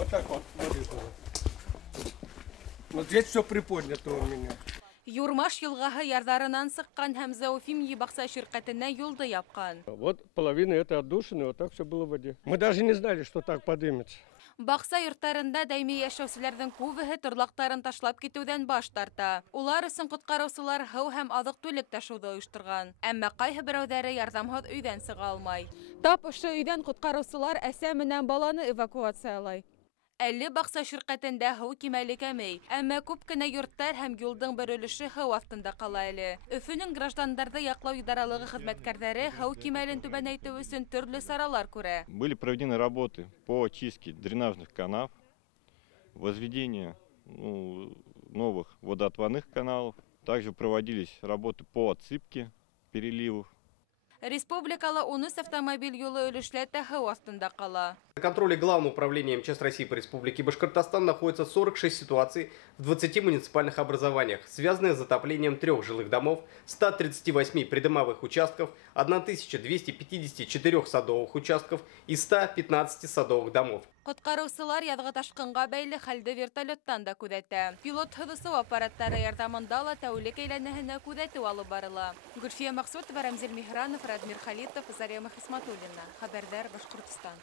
Вот так вот, смотрите. Вот здесь все приподнято у меня. Юрмаш елғаһы ярҙарынан сыҡҡан һәм Зауфим баҡса ширкәтенә юлды япҡан. Вот половина этой отдушины, вот так все было в воде. Мы даже не знали, что так подымется. Баҡса йорттарында даими йәшәүселәрҙең күбеһе торлаҡтарын ташлап китеүҙән баш тарта. Улар өсөн ҡотҡарыусылар һыу һәм аҙыҡ-түлек ташыуҙы ойошторған. Әммә ҡайһы берәүҙәре ярҙамһыҙ өйҙән сыға алмай. Тап ошо өйҙән ҡотҡарыусылар әсә менән баланы эвакуациялай. Әле баҡса ширкәтендә һыу кимәле кәмей, әммә күп кенә йорттар һәм юлдың бер өлөшө һыу аҫтында ҡала әле. Өфөнөң граждандарҙы яҡлау идаралығы хеҙмәткәрҙәре һыу кимәлен түбәнәйтеү өсөн төрлө саралар күрә. Были проведены работы по очистке дренажных канав, возведение новых водоотводных каналов. Также проводились работы по отсыпке переливов. Республикала 13 автомобиль юлы өлөшләтә һыу аҫтында ҡала. На контроле Главного управления МЧС России по Республике Башкортостан находится 46 ситуаций в 20 муниципальных образованиях, связанные с затоплением 3 жилых домов, 138 придомовых участков, 1254 садовых участков и 115 садовых домов. Ҡотҡарыусылар яҙғы ташҡынға бәйле хәлде вертолеттан да күҙәтә. Пилотһыҙ осоу аппараттары ярҙамында ла тәүлек әйләнәһенә күҙәтеү алып барыла. Гөлфиә Мәҡсүтова, Рәмзил Миһранов, Радмир Халитов, Зарема Хисматуллина. Хәбәрҙәр, Башҡортостан.